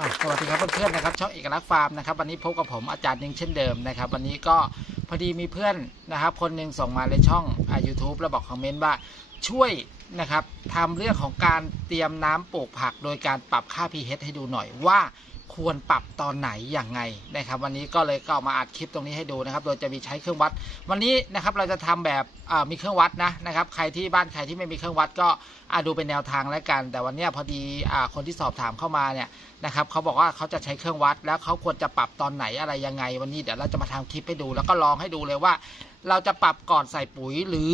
อะสวัสดีครับเพื่อนๆนะครับช่องเอกลักษณ์ฟาร์มนะครับวันนี้พบกับผมอาจารย์ยิงเช่นเดิมนะครับ วันนี้ก็พอดีมีเพื่อนนะครับ คนหนึ่งส่งมาในช่องอ่า YouTube แล้วบอกคอมเมนต์ว่าช่วยนะครับทำเรื่องของการเตรียมน้ำปลูกผัก โดยการปรับค่า pH ให้ดูหน่อยว่า ควรปรับตอนไหนอย่างไงนะครับ วันนี้ก็เลยก็เอามาอัดคลิปตรงนี้ให้ดูนะครับ โดยจะมีใช้เครื่องวัด วันนี้นะครับเราจะทำแบบมีเครื่องวัดนะนะครับ ใครที่บ้านใครที่ไม่มีเครื่องวัดก็อ่าดูเป็นแนวทางแล้วกัน แต่วันนี้พอดีอคนที่สอบถามเข้ามาเนี่ยนะครับเขาบอกว่าเขาจะใช้เครื่องวัด แล้วเขาควรจะปรับตอนไหนอะไรยังไง วันนี้เดี๋ยวเราจะมาทำคลิปให้ดู แล้วก็ลองให้ดูเลยว่า เราจะปรับก่อนใส่ปุ๋ยหรือ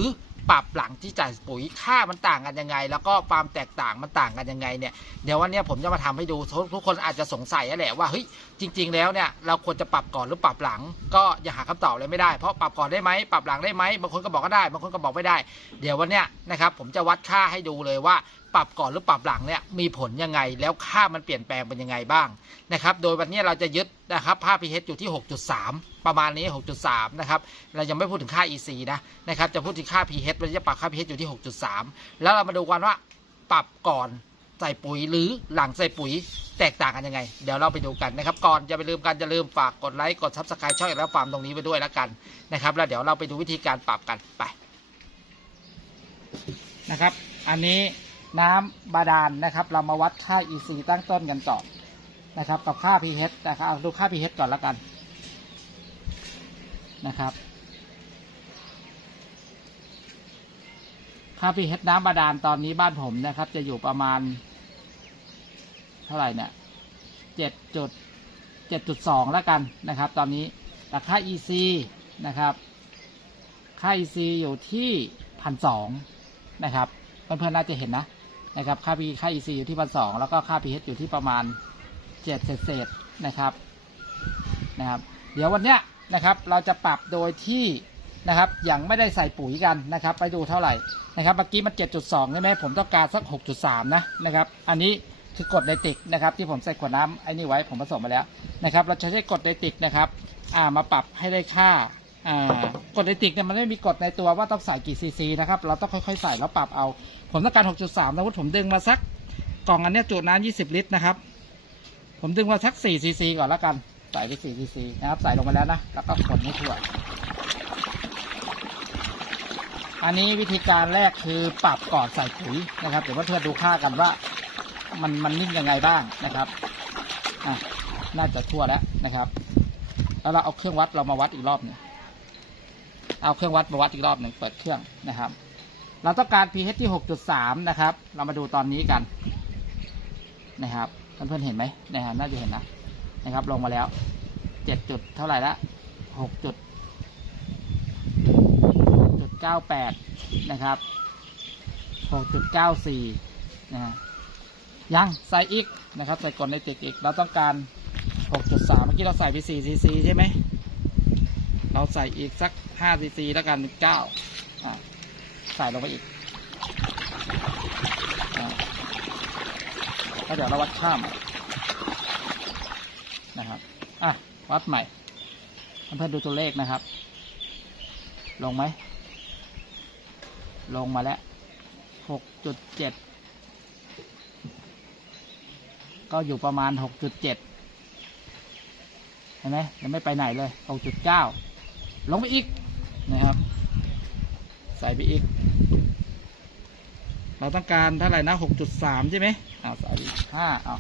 ปรับหลังที่จ่ายปุ๋ยค่ามันต่างกันยังไง แล้วก็ความแตกต่างมันต่างกันยังไงเนี่ยเดี๋ยววันนี้ผมจะมาทำให้ดูทุกทุกคนอาจจะสงสัยแหละว่าเฮ้ยจริง ๆ แล้วเนี่ยเราควรจะปรับก่อนหรือปรับหลัง ก็ยังหาคำตอบเลยไม่ได้เพราะปรับก่อนได้ไหมปรับหลังได้ไหมบางคนก็บอกก็ได้บางคนก็บอกไม่ได้ เดี๋ยววันนี้นะครับผมจะวัดค่าให้ดูเลยว่า ปรับก่อนหรือปรับหลังเนี่ยมีผลยังไง แล้วค่ามันเปลี่ยนแปลงเป็นยังไงบ้างนะครับ โดยวันนี้เราจะยึดนะครับค่า pH อยู่ที่ 6.3 ประมาณนี้ 6.3 นะครับ เรายังไม่พูดถึงค่า EC นะนะครับ จะพูดถึงค่า pH เราจะปรับค่า pH อยู่ที่ 6.3 แล้วเรามาดูกันว่าปรับก่อนใส่ปุ๋ยหรือหลังใส่ปุ๋ยแตกต่างกันยังไง เดี๋ยวเราไปดูกันนะครับ ก่อนจะไปลืมกันจะลืมฝากกดไลค์กด subscribe ช่องแล้วฟาร์มตรงนี้ไปด้วยแล้วกันนะครับ แล้วเดี๋ยวเราไปดูวิธีการปรับกันไปนะครับ อันนี้ น้ำบาดาลนะครับ เรามาวัดค่า EC ตั้งต้นกันต่อนะครับ กับค่า pH นะครับเอาดูค่า pH ก่อนแล้วกันนะครับ ค่า pH น้ำบาดาลตอนนี้บ้านผมนะครับ จะอยู่ประมาณ เท่าไหร่เนี่ยเจ็ดจุดเจ็ดจุดสองแล้วกันนะครับ ตอนนี้แต่ค่า EC นะครับ ค่า EC อยู่ที่พันสองนะครับ เพื่อนๆน่าจะเห็นนะ นะครับ ค่า P ค่า EC อยู่ที่พันสองแล้วก็ค่า pH อยู่ที่ประมาณเจ็ดเศษๆนะครับนะครับ เดี๋ยววันเนี้ยนะครับเราจะปรับโดยที่นะครับยังไม่ได้ใส่ปุ๋ยกันนะครับ ไปดูเท่าไหร่นะครับเมื่อกี้มัน 7.2 ใช่ไหมผมต้องการสัก 6.3 นะนะครับ อันนี้คือกดไนติกนะครับ ที่ผมใส่ขวดน้ำไอ้นี่ไว้ผมผสมมาแล้วนะครับ เราจะใช้กดไนติกนะครับ อ่ามาปรับให้ได้ค่า กรดไนติกเนี่ยมันไม่มีกฎในตัวว่าต้องใส่กี่ซีซีนะครับ เราต้องค่อยๆใส่แล้วปรับเอา ผมต้องการ 6.3นะว่าผมดึงมาสักกล่องอันเนี้ยจุน้ำ20 ลิตรนะครับ ผมดึงมาสัก4ซีซีก่อนแล้วกัน ใส่ไป4ซีซีนะครับ ใส่ลงไปแล้วนะ แล้วก็คนให้ทั่ว อันนี้วิธีการแรกคือปรับก่อนใส่ปุ๋ยนะครับ เดี๋ยวเพื่อนๆดูค่ากันว่ามันมันนิ่งยังไงบ้างนะครับอะน่าจะทั่วแล้วนะครับ แล้วเราเอาเครื่องวัดเรามาวัดอีกรอบหนึง เอาเครื่องวัดมาวัดอีกรอบหนึ่งเปิดเครื่องนะครับ เราต้องการ pH ที่ 6.3 นะครับ เรามาดูตอนนี้กันนะครับเพื่อนๆเห็นไหมนะครับน่าจะเห็นนะนะครับ ลงมาแล้ว7จุดเท่าไหร่ละ6จุดจุด98นะครับ6.94นะฮะยังใส่อีกนะครับ ใส่กลในติกอีก เราต้องการ6.3เมื่อกี้เราใส่ไป4 cc ใช่ไหม เราใส่อีกสัก5ซีซีแล้วกัน9อ่าใส่ลงไปอีกอ่าแล้วเดี๋ยวเราวัดข้ามนะครับ อะ วัดใหม่เพื่อนดูตัวเลขนะครับ ลงไหม ลงมาแล้ว6.7ก็อยู่ประมาณ6.7เห็นไหมยังไม่ไปไหนเลย6.9 ลงไปอีกนะครับ ใส่ไปอีก เราต้องการเท่าไหร่นะ6.3ใช่ไหมอ้าวใส่ไปอีก5อ้าว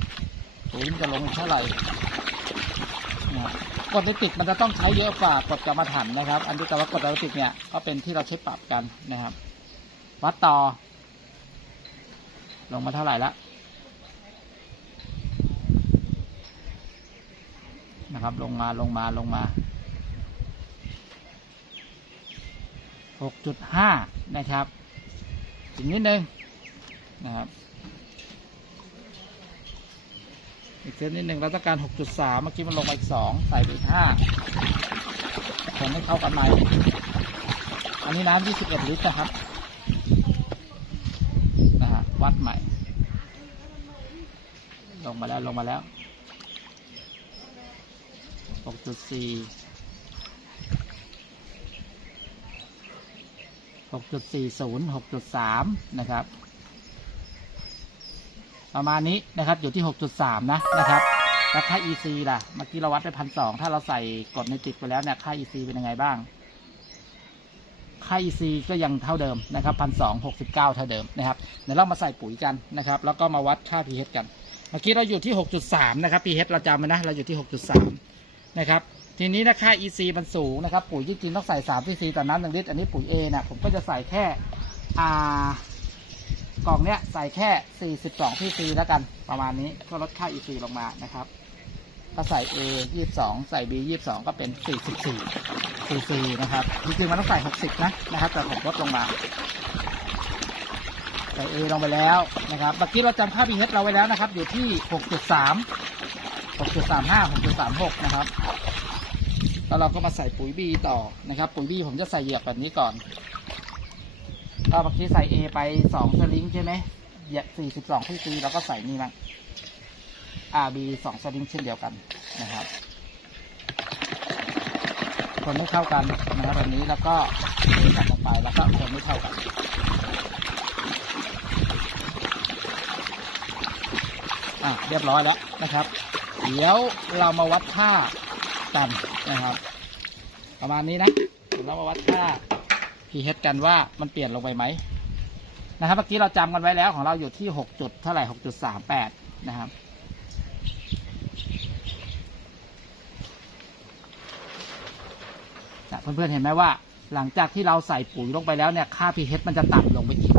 ตัวนี้มันจะลงเท่าไหร่นะครับกดไนติกมันจะต้องใช้เยอะกว่ากดกรรมฐานนะครับ อันที่แต่ว่ากดไนติกเนี่ยก็เป็นที่เราใช้ปรับกันนะครับ วัดต่อ ลงมาเท่าไหร่ละนะครับ ลงมาลงมาลงมา 6.5 นะครับอีกนิดนึงนะครับอีกเส้นนิดนึงเราต้องการ 6.3 เมื่อกี้มันลงมาอีก2ใส่ไปอีก5ผมให้เข้ากันใหม่อันนี้น้ำ21 ลิตรนะครับนะฮะวัดใหม่ ลงมาแล้วลงมาแล้วห กจุดสี่หกจุดสี่ศูนะครับ ประมาณนี้นะครับอยู่ที่หกจุดสามนะนะครับแล้วค่า EC ล่ะ เมื่อกี้เราวัดไปพันสองถ้าเราใส่กดในติดไปแล้วเนี่ยค่า EC เป็นยังไงบ้าง ค่า EC ก็ยังเท่าเดิมนะครับพันสองหกสิบเก้าเท่าเดิมนะครับเดี๋ยวเรามาใส่ปุ๋ยกันนะครับ แล้วก็มาวัดค่า pH กัน เมื่อกี้เราอยู่ที่6.3นะครับ pH เราจำไว้นะ เราอยู่ที่6.3นะครับ ทีนี้นะค่า EC มันสูงนะครับ ปุ๋ยจริงๆต้องใส่3 cc ต่อน้ำหนึ่งลิตร อันนี้ปุ๋ย A นะผมก็จะใส่แค่อ่ากล่องเนี้ยใส่แค่ 42 cc แล้วกันประมาณนี้ก็ลดค่า EC ลงมานะครับถ้าใส่ A 22 ใส่ B 22 ก็เป็น 44 cc นะครับจริงๆมันต้องใส่ 60 นะนะครับ แต่ผมลดลงมาใส่ A ลงไปแล้วนะครับเมื่อกี้เราจำค่า pH เราไว้แล้วนะครับ อยู่ที่ 6.3 6.35 6.36 นะครับ แล้วเราก็มาใส่ปุ๋ย B ต่อนะครับ ปุ๋ย B ผมจะใส่เหยือกแบบนี้ก่อนก็เมื่อกี้ใส่ A ไป 2 สลิงใช่ไหมเหยียบ 42ที่ซีเราก็ใส่นี่มั้ง RB 2 สลิงเช่นเดียวกันนะครับคนไม่เข้ากันนะครับแบบนี้แล้วก็เทกลับลงไปแล้วก็คนไม่เข้ากันอะเรียบร้อยแล้วนะครับ เดี๋ยวเรามาวัดค่ากันนะครับ ประมาณนี้นะเรามาวัดค่า pH กันว่ามันเปลี่ยนลงไปไหมนะครับเมื่อกี้เราจำกันไว้แล้วของเราอยู่ที่หกจุดเท่าไหร่หกจุดสามแปดนะครับนะเพื่อนๆเห็นไหมว่า หลังจากที่เราใส่ปุ๋ยลงไปแล้วเนี่ยค่า pH มันจะต่ำลงไปอีก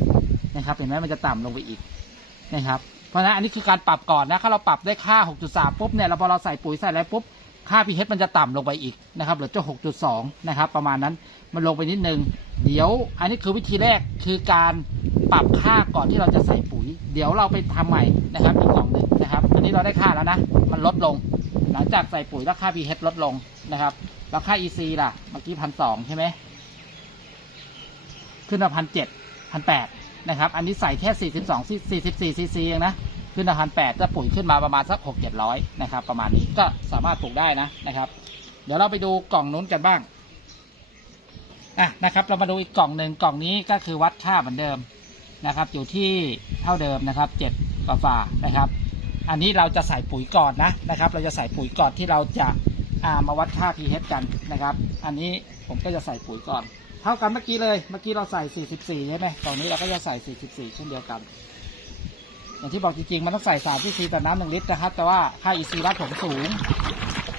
นะครับ เห็นไหมมันจะต่ำลงไปอีกนะครับ เพราะฉะนั้นอันนี้คือการปรับก่อนนะถ้าเราปรับได้ค่า 6.3 ปุ๊บเนี่ยเราพอเราใส่ปุ๋ยใส่อะไรปุ๊บค่า pH มันจะต่ำลงไปอีกนะครับเหลือจะ6.2 นะครับ ประมาณนั้นมันลงไปนิดนึง เดี๋ยวอันนี้คือวิธีแรกคือการปรับค่าก่อนที่เราจะใส่ปุ๋ย เดี๋ยวเราไปทำใหม่นะครับอีกกล่องหนึ่งนะครับ อันนี้เราได้ค่าแล้วนะ มันลดลง หลังจากใส่ปุ๋ยแล้วค่า pH ลดลงนะครับ แล้วค่า EC ล่ะเมื่อกี้พันสองใช่ไหมขึ้นมาพันเจ็ดพันแปด นะครับ อันนี้ใส่แค่สี่สิบสองสี่สิบสี่ซีซีเองนะ ขึ้นมาพันแปดจะปุ๋ยขึ้นมาประมาณสักหกเจ็ดร้อยนะครับ ประมาณนี้ก็สามารถปลูกได้นะนะครับ เดี๋ยวเราไปดูกล่องนู้นกันบ้าง อะนะครับ เรามาดูอีกกล่องหนึ่งกล่องนี้ก็คือวัดค่าเหมือนเดิมนะครับ อยู่ที่เท่าเดิมนะครับเจ็ดกว่าฝ่านะครับ อันนี้เราจะใส่ปุ๋ยก่อนนะนะครับ เราจะใส่ปุ๋ยก่อนที่เราจะามาวัดค่า pH กันนะครับ อันนี้ผมก็จะใส่ปุ๋ยก่อน เท่ากันเมื่อกี้เลย เมื่อกี้เราใส่ 44 ใช่ไหมตอนนี้เราก็จะใส่ 44 เช่นเดียวกัน อย่างที่บอกจริงๆ มันต้องใส่3ที่ซีต่อน้ำหนึ่งลิตรนะครับ แต่ว่าค่า EC วัดผมสูง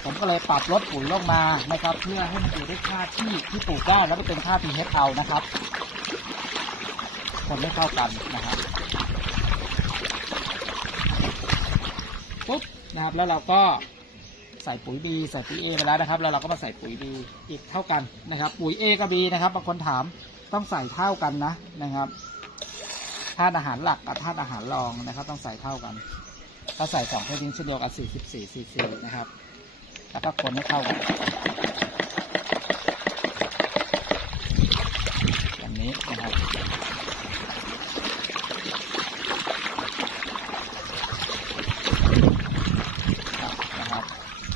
ผมก็เลยปรับลดปุ๋ยลงมานะครับ เพื่อให้มันอยู่ได้ค่าที่ที่ปลูกได้แล้วก็เป็นค่า pH เอานะครับ คนไม่เข้ากันนะครับปุ๊บนะครับ แล้วเราก็ ใส่ปุ๋ย B ใส่ปุ๋ย A ไปแล้วนะครับ แล้วเราก็มาใส่ปุ๋ย B อีกเท่ากันนะครับ ปุ๋ย A กับ B นะครับบางคนถามต้องใส่เท่ากันนะนะครับธาตุอาหารหลักกับธาตุอาหารรองนะครับ ต้องใส่เท่ากันถ้าใส่สองเท่าจริงเช่นเดียวกัน44ซีซีนะครับแล้วก็คนให้เข้ากันอย่างนี้นะครับ นะครับ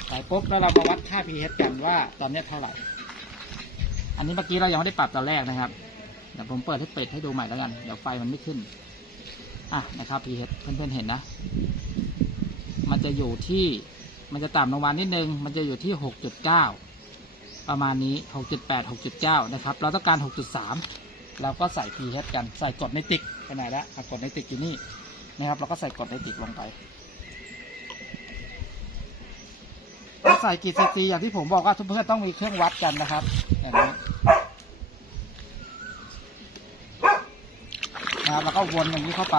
ใส่ ปุ๊บแล้วเรามาวัดค่า pH กันว่าตอนนี้เท่าไหร่ อันนี้เมื่อกี้เรายังไม่ได้ปรับตอนแรกนะครับเดี๋ยวผมเปิดให้เป็ดให้ดูใหม่แล้วกัน เดี๋ยวไฟมันไม่ขึ้น อะนะครับ pH เพื่อนๆเห็นนะ มันจะอยู่ที่มันจะต่ำลงมานิดนึง มันจะอยู่ที่ 6.9 ประมาณนี้ 6.8 6.9 นะครับ เราต้องการ 6.3 เราก็ใส่ pH กัน ใส่กรดไนติกไปไหนละอะกรดไนติกอยู่นี่นะครับ เราก็ใส่กรดไนติกลงไป ถ้าใส่กี่ซีซีอย่างที่ผมบอกว่าทุกเพื่อนต้องมีเครื่องวัดกันนะครับอย่างนี้นะครับแล้วก็วนอย่างนี้เข้าไป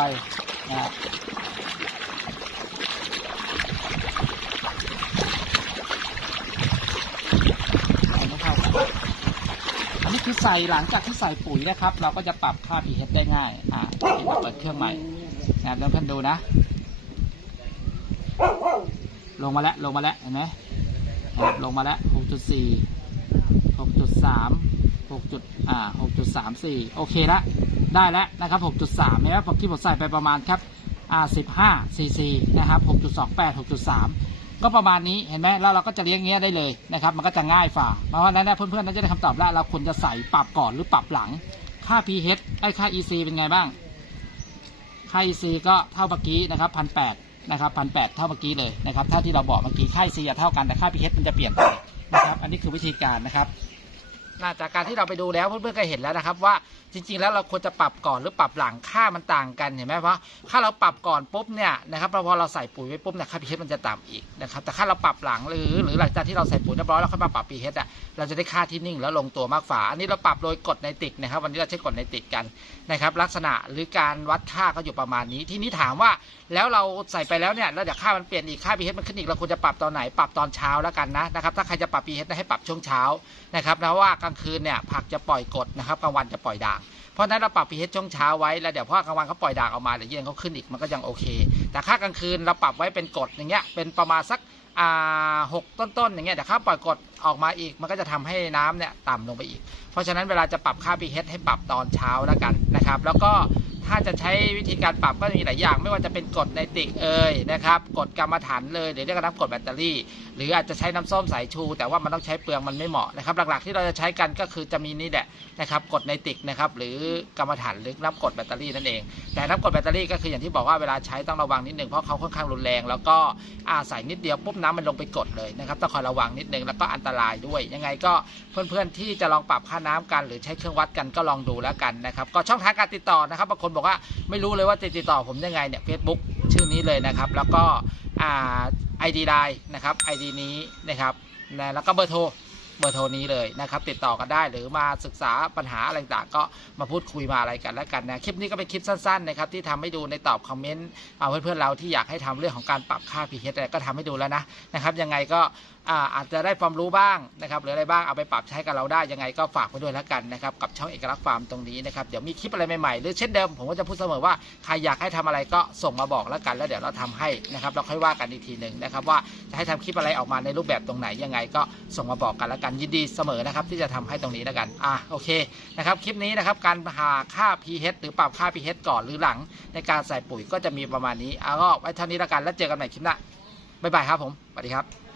นะครับอันนี้คือใส่หลังจากที่ใส่ปุ๋ยนะครับ เราก็จะปรับค่า pH ได้ง่าย อ่าเดี๋ยวเปิดเครื่องใหม่นะครับเดี๋ยวเพื่อนดูนะ ลงมาแล้ว ลงมาแล้ว เห็นไหม ลงมาแล้ว 6.4 6.3 6จุดอ่า 6.34 โอเคละได้แล้วนะครับ 6.3เนี่ยผมที่ผมใส่ไปประมาณครับอ่า15 cc นะครับ 6.28 6.3 ก็ประมาณนี้เห็นไหมแล้วเราก็จะเลี้ยงเงี้ยได้เลยนะครับ มันก็จะง่ายฝ่าเพราะฉะนั้นะเพื่อนๆน่าจะได้คำตอบแล้วเราควรจะใส่ปรับก่อนหรือปรับหลัง ค่า pH ไอ้ค่า EC เป็นไงบ้าง ค่า EC ก็เท่าเมื่อกี้นะครับ1,800 นะครับพันแปดเท่าเมื่อกี้เลยนะครับเท่าที่เราบอกเมื่อกี้ค่าซีเท่ากันแต่ค่า pH มันจะเปลี่ยนไปนะครับอันนี้คือวิธีการนะครับ น่าจากการที่เราไปดูแล้วเพื่อนๆก็เห็นแล้วนะครับ ว่าจริง ๆ แล้วเราควรจะปรับก่อนหรือปรับหลังค่ามันต่างกันเห็นไหมเพราะถ้าเราปรับก่อนปุ๊บเนี่ยนะครับพอเราใส่ปุ๋ยไปปุ๊บเนี่ยค่า pH มันจะต่ำอีกนะครับแต่ถ้าเราปรับหลังหรือหรือหลังจากที่เราใส่ปุ๋ยเรียบร้อยแล้วค่อยมาปรับ pH อะเราจะได้ค่าที่นิ่งแล้วลงตัวมากฝ่าอันนี้เราปรับโดยกฎในติกนะครับ วันนี้เราใช้กฎในติกกันนะครับ ลักษณะหรือการวัดค่าก็อยู่ประมาณนี้ ที่นี้ถามว่าแล้วเราใส่ไปแล้วเนี่ยแล้วเดี๋ยวค่ามันเปลี่ยนอีกค่า pH มันขึ้นอีกเราควรจะปรับตอนไหนปรับตอนเช้าแล้วกันนะนะครับถ้าใครจะปรับ pH ให้ปรับช่วงเช้านะครับเพราะว่าางคืนเนี่ยผักจะปล่อยกดนะครับกลางวันจะปล่อยด่าง เพราะนั้นเราปรับ pH ช่วงเช้าไว้แล้วเดี๋ยวพอกลางวันเขาปล่อยด่างออกมาเดี๋ยวเย็นเขาขึ้นอีกมันก็ยังโอเค แต่ค่ากลางคืนเราปรับไว้เป็นกดอย่างเงี้ยเป็นประมาณสักอ่าหกต้นๆอย่างเงี้ยแต่ค่าปล่อยกดออกมาอีก มันก็จะทำให้น้ำเนี่ยต่ำลงไปอีก เพราะฉะนั้นเวลาจะปรับค่า pH ให้ปรับตอนเช้าแล้วกันนะครับ แล้วก็ ถ้าจะใช้วิธีการปรับก็มีหลายอย่าง ไม่ว่าจะเป็นกดไนติกเอ่ยนะครับกดกรรมฐานเลยหรือเรียกว่าน้ำกดแบตเตอรี่ หรืออาจจะใช้น้ำส้มสายชู แต่ว่ามันต้องใช้เปลืองมันไม่เหมาะนะครับ หลักๆที่เราจะใช้กันก็คือจะมีนี่แหละนะครับกดไนติกนะครับหรือกรรมฐานหรือน้ำกดแบตเตอรี่นั่นเอง แต่น้ำกดแบตเตอรี่ก็คืออย่างที่บอกว่าเวลาใช้ต้องระวังนิดนึงเพราะเขาค่อนข้างรุนแรง แล้วก็อาใส่นิดเดียวปุ๊บน้ำมันลงไปกดเลยนะครับต้องคอยระวังนิดนึงแล้วก็อันตรายด้วย ยังไงก็เพื่อนๆที่จะลองปรับค่าน้ำกัน หรือใช้เครื่องวัดกันก็ลองดูแล้วกันนะครับก็ช่องทางการติดต่อนะครับบางคนบอกว่าไม่รู้เลยว่าจะติดต่อผมยังไงเนี่ย Facebook ชื่อนี้เลยนะครับ แล้วก็อ่า ID ไลน์นะครับ ID นี้นะครับนะแล้วก็เบอร์โทรเบอร์โทรนี้เลยนะครับ ติดต่อกันได้หรือมาศึกษาปัญหาอะไรต่างก็มาพูดคุยมาอะไรกันแล้วกันนะ คลิปนี้ก็เป็นคลิปสั้นๆนะครับที่ทำให้ดูในตอบคอมเมนต์เอาเพื่อนๆเราที่อยากให้ทำเรื่องของการปรับค่า pH อะไรก็ทำให้ดูแล้วนะนะครับ ยังไงก็ อาอาจจะได้ความรู้บ้างนะครับหรืออะไรบ้างเอาไปปรับใช้กับเราได้ยังไงก็ฝากไว้ด้วยแล้วกันนะครับกับช่องเอกลักษณ์ฟาร์มตรงนี้นะครับเดี๋ยวมีคลิปอะไรใหม่ๆหรือเช่นเดิมผมก็จะพูดเสมอว่าใครอยากให้ทำอะไรก็ส่งมาบอกแล้วกัน แล้วเดี๋ยวเราทำให้นะครับเราค่อยว่ากันอีกทีหนึ่งนะครับว่าจะให้ทำคลิปอะไรออกมาในรูปแบบตรงไหนยังไง ก็ส่งมาบอกกันแล้วกันยินดีเสมอนะครับที่จะทำให้ตรงนี้แล้วกันอะโอเคนะครับคลิปนี้นะครับการหาค่า pH หรือปรับค่า pH ก่อนหรือหลัง ในการใส่ปุ๋ยก็จะมีประมาณนี้เอาก็ไว้เท่านี้แล้วกันแล้วเจอกันใหม่คลิปหน้าบ๊ายบายครับผมสวัสดีครับ